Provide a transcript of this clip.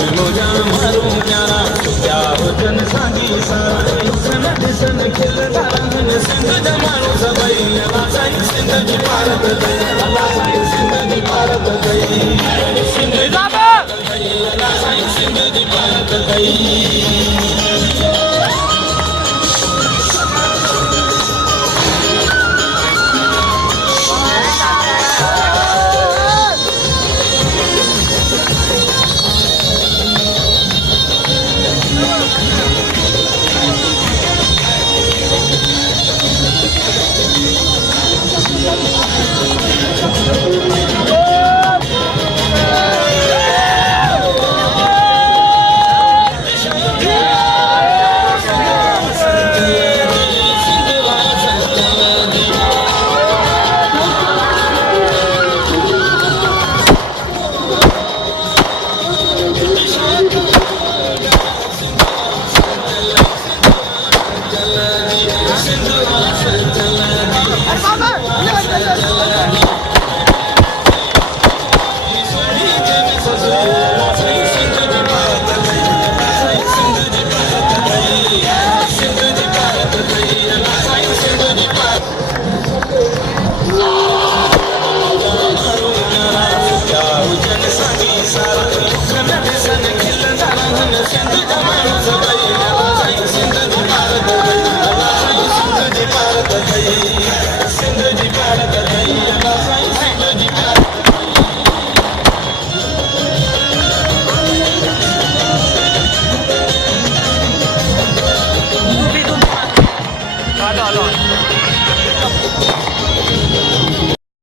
मोजा मारूं न्यारा क्या हुजन सागी सारा सन ॾिसन खिलंदा रहनि सिंध जा माण्हू सभई अला साईं सिंध जी भारत दई अला साईं सिंध जी भारत दई सिंध जी भारत दई अला साईं सिंध जी भारत दई